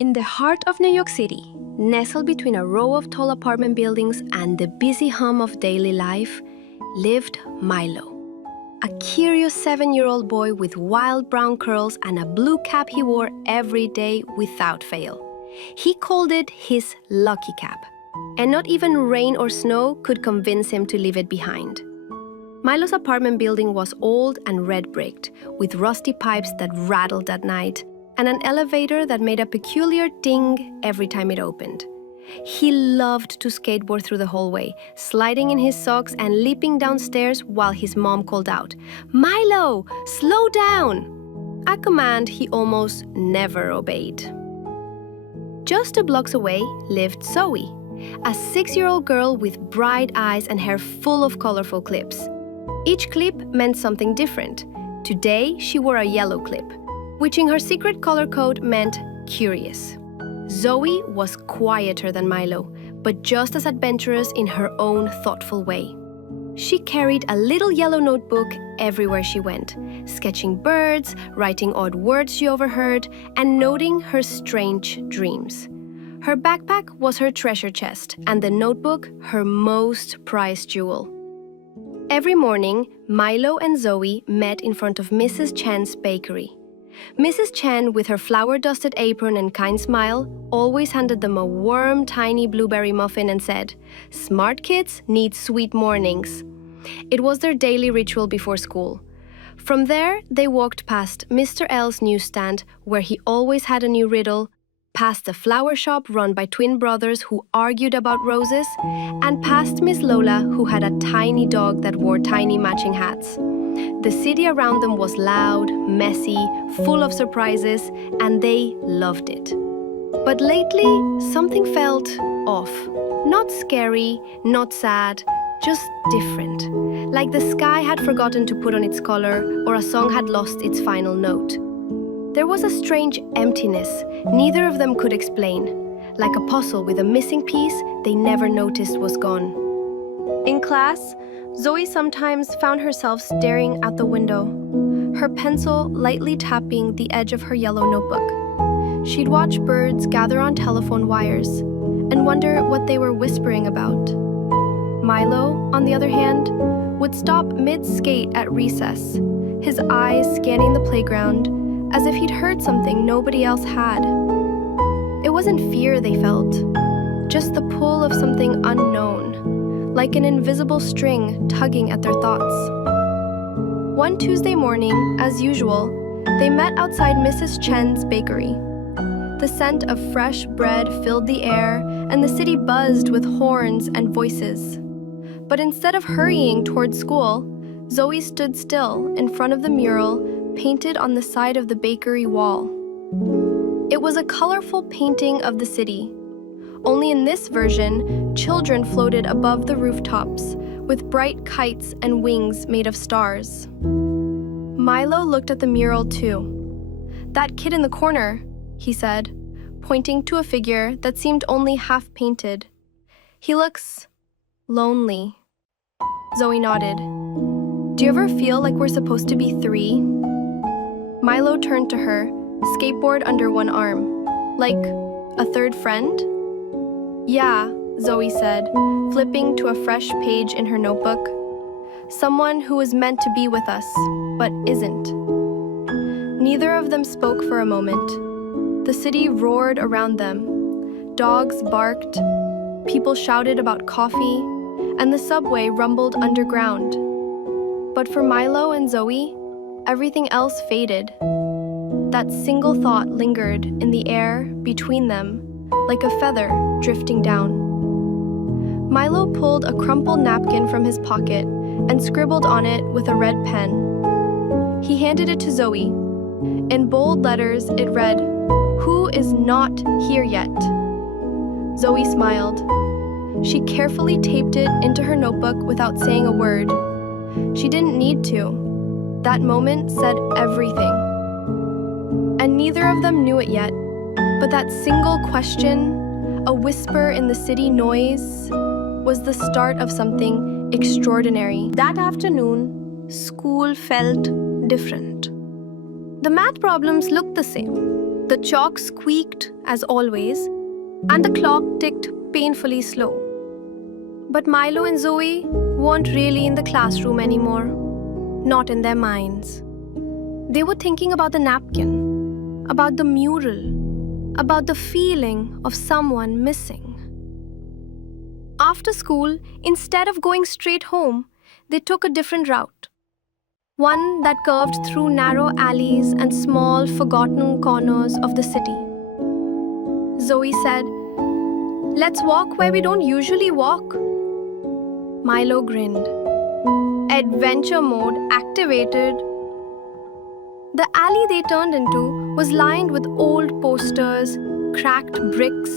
In the heart of New York City, nestled between a row of tall apartment buildings and the busy hum of daily life, lived Milo, a curious 7-year-old boy with wild brown curls and a blue cap he wore every day without fail. He called it his lucky cap, and not even rain or snow could convince him to leave it behind. Milo's apartment building was old and red-bricked, with rusty pipes that rattled at night, and an elevator that made a peculiar ding every time it opened. He loved to skateboard through the hallway, sliding in his socks and leaping downstairs while his mom called out, "Milo, slow down!" A command he almost never obeyed. Just 2 blocks away lived Zoey, a 6-year-old girl with bright eyes and hair full of colorful clips. Each clip meant something different. Today, she wore a yellow clip, which in her secret color code meant curious. Zoey was quieter than Milo, but just as adventurous in her own thoughtful way. She carried a little yellow notebook everywhere she went, sketching birds, writing odd words she overheard, and noting her strange dreams. Her backpack was her treasure chest, and the notebook her most prized jewel. Every morning, Milo and Zoey met in front of Mrs. Chen's bakery. Mrs. Chen, with her flour-dusted apron and kind smile, always handed them a warm, tiny blueberry muffin and said, "Smart kids need sweet mornings." It was their daily ritual before school. From there, they walked past Mr. L's newsstand, where he always had a new riddle, past the flower shop run by twin brothers who argued about roses, and past Miss Lola, who had a tiny dog that wore tiny matching hats. The city around them was loud, messy, full of surprises, and they loved it. But lately, something felt off. Not scary, not sad, just different. Like the sky had forgotten to put on its color, or a song had lost its final note. There was a strange emptiness neither of them could explain, like a puzzle with a missing piece they never noticed was gone. In class, Zoey sometimes found herself staring out the window, her pencil lightly tapping the edge of her yellow notebook. She'd watch birds gather on telephone wires and wonder what they were whispering about. Milo, on the other hand, would stop mid-skate at recess, his eyes scanning the playground as if he'd heard something nobody else had. It wasn't fear they felt, just the pull of something unknown, like an invisible string tugging at their thoughts. One Tuesday morning, as usual, they met outside Mrs. Chen's bakery. The scent of fresh bread filled the air, and the city buzzed with horns and voices. But instead of hurrying toward school, Zoey stood still in front of the mural painted on the side of the bakery wall. It was a colorful painting of the city. Only in this version, children floated above the rooftops with bright kites and wings made of stars. Milo looked at the mural too. "That kid in the corner," he said, pointing to a figure that seemed only half painted. "He looks lonely." Zoey nodded. "Do you ever feel like we're supposed to be 3? Milo turned to her, skateboard under one arm. "Like a third friend?" "Yeah," Zoey said, flipping to a fresh page in her notebook. "Someone who was meant to be with us, but isn't." Neither of them spoke for a moment. The city roared around them. Dogs barked, people shouted about coffee, and the subway rumbled underground. But for Milo and Zoey, everything else faded. That single thought lingered in the air between them, like a feather drifting down. Milo pulled a crumpled napkin from his pocket and scribbled on it with a red pen. He handed it to Zoey. In bold letters, it read, "Who is not here yet?" Zoey smiled. She carefully taped it into her notebook without saying a word. She didn't need to. That moment said everything. And neither of them knew it yet, but that single question, a whisper in the city noise, was the start of something extraordinary. That afternoon, school felt different. The math problems looked the same. The chalk squeaked as always, and the clock ticked painfully slow. But Milo and Zoey weren't really in the classroom anymore, not in their minds. They were thinking about the napkin, about the mural, about the feeling of someone missing. After school, instead of going straight home, they took a different route. One that curved through narrow alleys and small, forgotten corners of the city. Zoey said, "Let's walk where we don't usually walk." Milo grinned. Adventure mode activated. The alley they turned into was lined with old posters, cracked bricks,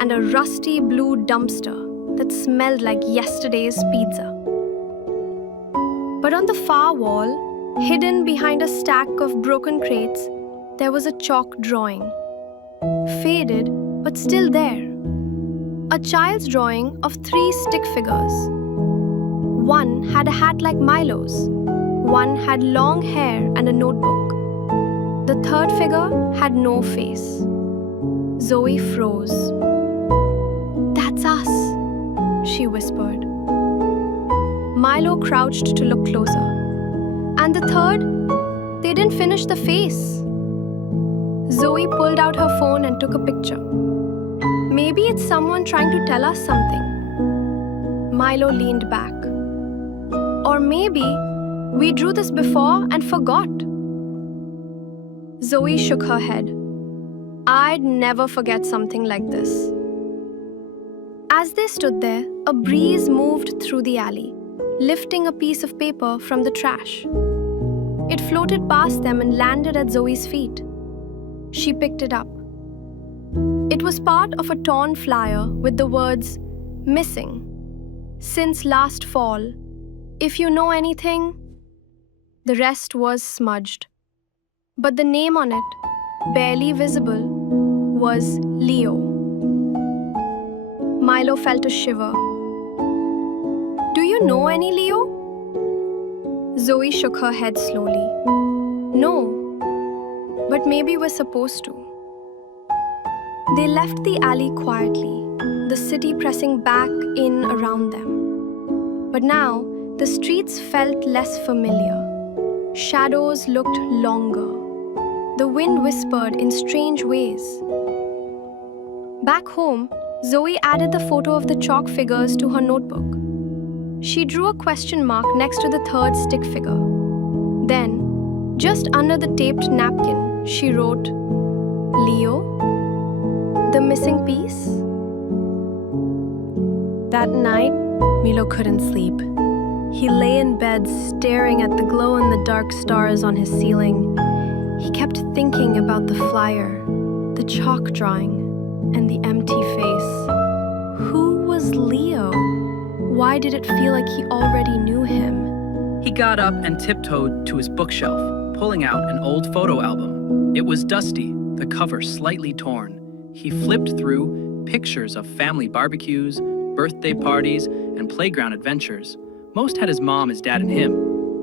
and a rusty blue dumpster that smelled like yesterday's pizza. But on the far wall, hidden behind a stack of broken crates, there was a chalk drawing. Faded, but still there. A child's drawing of 3 stick figures. One had a hat like Milo's. One had long hair and a notebook. The third figure had no face. Zoey froze. "That's us," she whispered. Milo crouched to look closer. And the third, they didn't finish the face. Zoey pulled out her phone and took a picture. "Maybe it's someone trying to tell us something." Milo leaned back. "Or maybe we drew this before and forgot." Zoey shook her head. "I'd never forget something like this." As they stood there, a breeze moved through the alley, lifting a piece of paper from the trash. It floated past them and landed at Zoey's feet. She picked it up. It was part of a torn flyer with the words, "Missing. Since last fall. If you know anything." The rest was smudged. But the name on it, barely visible, was Leo. Milo felt a shiver. "Do you know any Leo?" Zoey shook her head slowly. "No, but maybe we're supposed to." They left the alley quietly, the city pressing back in around them. But now, the streets felt less familiar. Shadows looked longer. The wind whispered in strange ways. Back home, Zoey added the photo of the chalk figures to her notebook. She drew a question mark next to the third stick figure. Then, just under the taped napkin, she wrote, "Leo, the missing piece." That night, Milo couldn't sleep. He lay in bed staring at the glow-in-the-dark stars on his ceiling. He kept thinking about the flyer, the chalk drawing, and the empty face. Who was Leo? Why did it feel like he already knew him? He got up and tiptoed to his bookshelf, pulling out an old photo album. It was dusty, the cover slightly torn. He flipped through pictures of family barbecues, birthday parties, and playground adventures. Most had his mom, his dad, and him,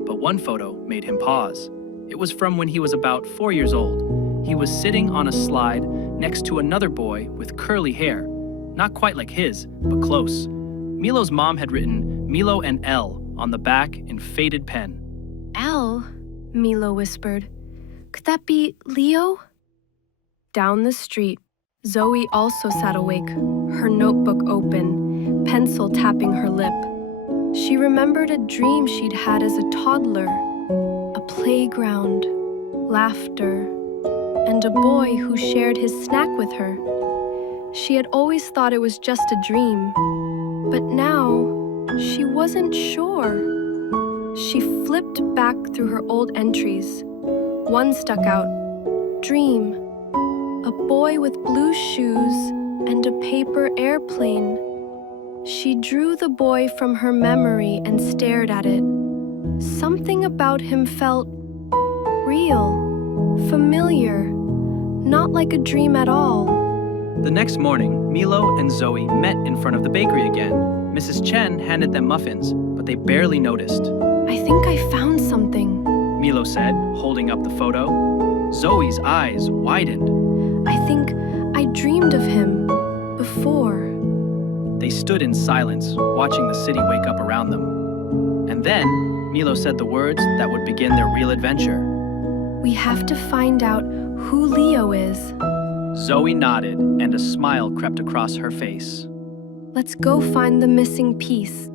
but one photo made him pause. It was from when he was about 4 years old. He was sitting on a slide next to another boy with curly hair. Not quite like his, but close. Milo's mom had written Milo and L on the back in faded pen. "L?" Milo whispered. "Could that be Leo?" Down the street, Zoey also sat awake, her notebook open, pencil tapping her lip. She remembered a dream she'd had as a toddler. A playground, laughter, and a boy who shared his snack with her. She had always thought it was just a dream, but now she wasn't sure. She flipped back through her old entries. One stuck out. Dream. A boy with blue shoes and a paper airplane. She drew the boy from her memory and stared at it. Something about him felt real, familiar, not like a dream at all. The next morning, Milo and Zoey met in front of the bakery again. Mrs. Chen handed them muffins, but they barely noticed. "I think I found something," Milo said, holding up the photo. Zoey's eyes widened. I think I dreamed of him before. They stood in silence, watching the city wake up around them. And then, Milo said the words that would begin their real adventure. We have to find out who Leo is. Zoey nodded, and a smile crept across her face. Let's go find the missing piece